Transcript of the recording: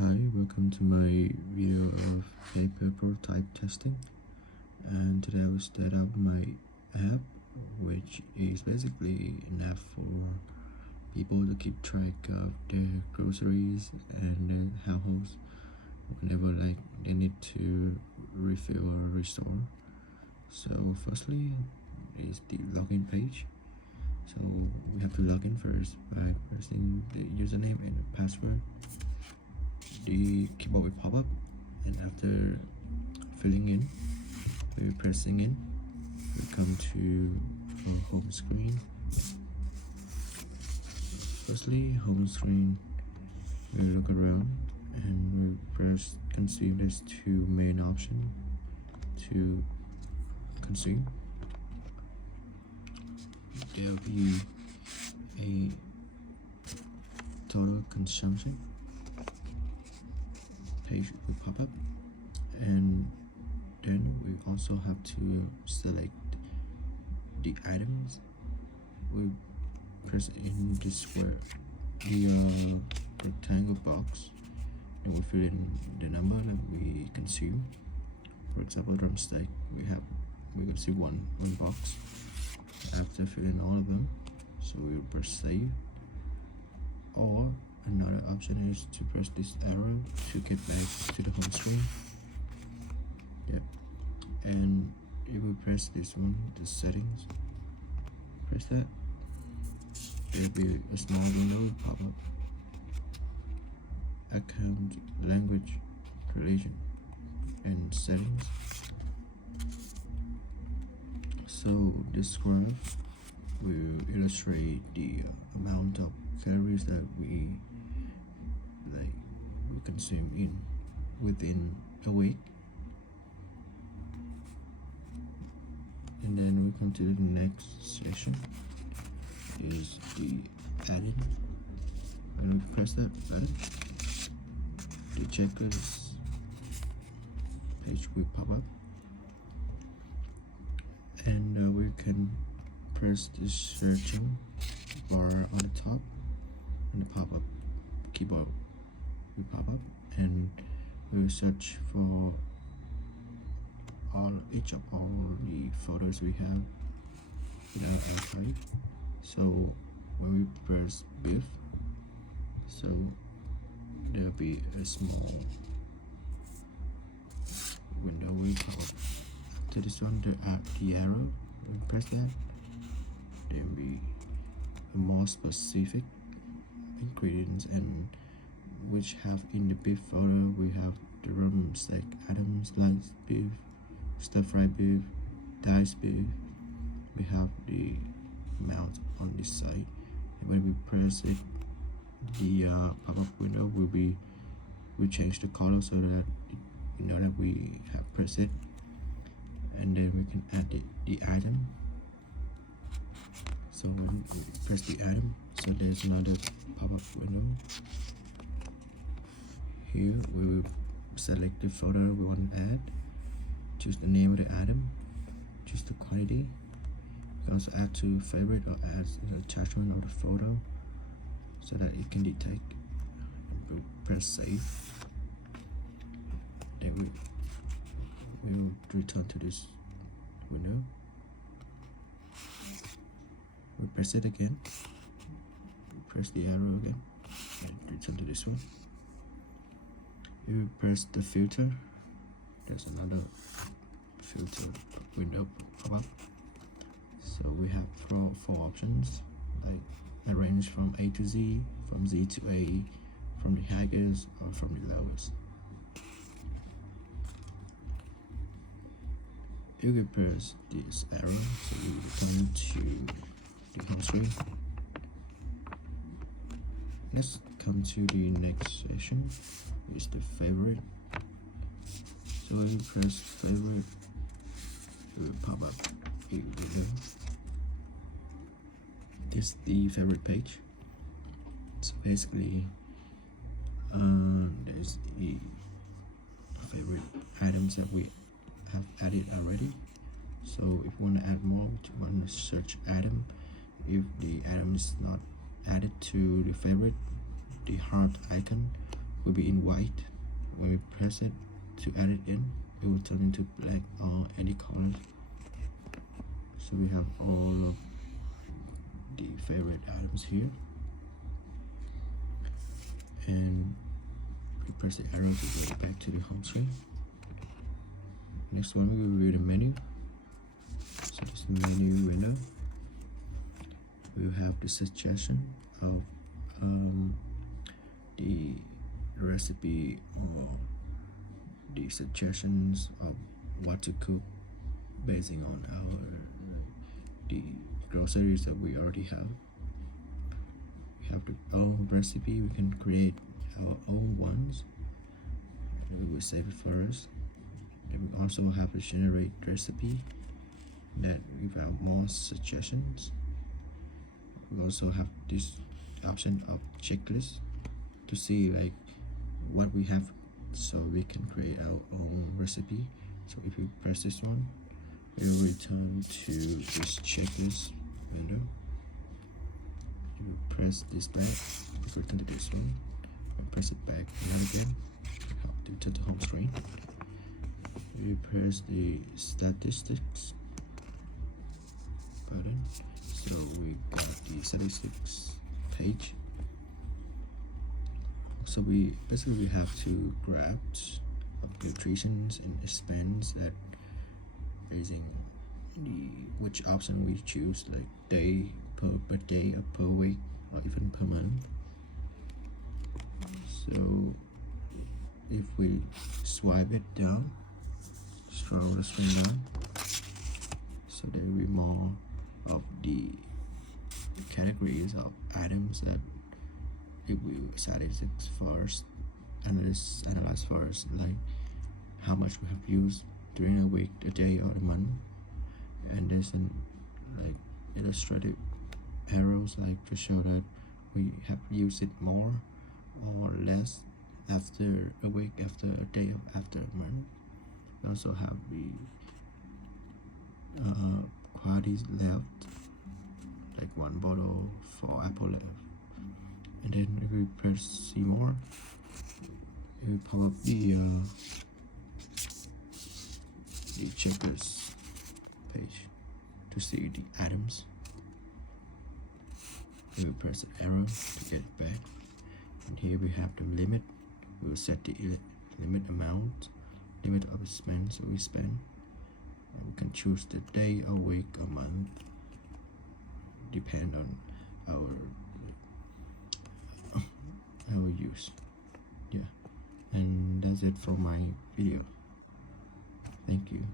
Hi, welcome to my video of paper prototype testing. And today I will start up my app, which is basically an app for people to keep track of their groceries and their households whenever they need to refill or restore. So firstly is the login page. So we have to log in first by pressing the username and the password. The keyboard will pop up, and after filling in, we're pressing in, we come to our home screen. Firstly, home screen, we look around and we press consume. There's two main options to consume. There'll be a total consumption page will pop up, and then we also have to select the items. We press in the square, the rectangle box, and we fill in the number that we consume. For example, drumstick, we can see one box. After filling all of them, so we'll press save, or another option is to press this arrow to get back to the home screen. Yep. And if we press this one, the settings, press that, there'll be a small window pop up. Account, language, religion, and settings. So this graph will illustrate the amount of calories that we consume within a week. And then we come to the next section, is the adding. When we press that button, the checklist page will pop up, and we can press the searching bar on the top, and the pop-up keyboard will pop up, and we will search for each of all the photos we have in our archive. So when we press beef, so there'll be a small window we pop up. After this one, the arrow, we press that, there'll be a more specific ingredients, and which have in the beef photo we have the drumstick items, sliced beef, stir-fried beef, diced beef. We have the amount on this side, and when we press it, the pop-up window will change the color so that you know that we have pressed it, and then we can add the item. So when we press the item, so there's another pop-up window. Here we will select the photo we want to add, choose the name of the item, choose the quantity. You can also add to favorite or add an attachment of the photo so that it can detect. We'll press save. Then we will return to this window. We press it again, press the arrow again, and return to this one. If we press the filter, there's another filter window pop up. So we have four options, like arrange from A to Z, from Z to A, from the highest or from the lowest. You can press this arrow, so you return to the home screen. Let's come to the next section, which is the favorite. So when you press favorite, it will pop up a window. This is the favorite page. So basically, there's the favorite items that we have added already. So if you want to add more, you want to search item. If the item is not added to the favorite, the heart icon will be in white. When we press it to add it in, it will turn into black or any colors. So we have all of the favorite items here, and we press the arrow to go back to the home screen. Next one, we will read the menu. So this menu window, we will have the suggestion of the recipe or the suggestions of what to cook based on the groceries that we already have. We have the own recipe. We can create our own ones. And we will save it first. And we also have a generate recipe that we have more suggestions. We also have this option of checklist to see like what we have, so we can create our own recipe. So if you press this one, it will return to this checklist window. If you press this back, it will return to this one. And press it back and again to return to home screen. You press the statistics button, so we got the statistics page. So we basically have to grab nutritions and expense that using which option we choose, like day per day or per week or even per month. So if we swipe it down, scroll the screen down, so there will be more of the categories of items that it will statistics first, analyze first, like how much we have used during a week, a day, or a month. And there's an like illustrative arrows like to show that we have used it more or less after a week, after a day, after a month. We also have the quantities left, like one bottle for apple left. And then if we press see more, it will pop up the checklist page to see the items. We will press the arrow to get it back, and here we have the limit. We will set the limit amount, limit of expense we spend, and we can choose the day or week or month, depend on our use. Yeah, and that's it for my video. Thank you.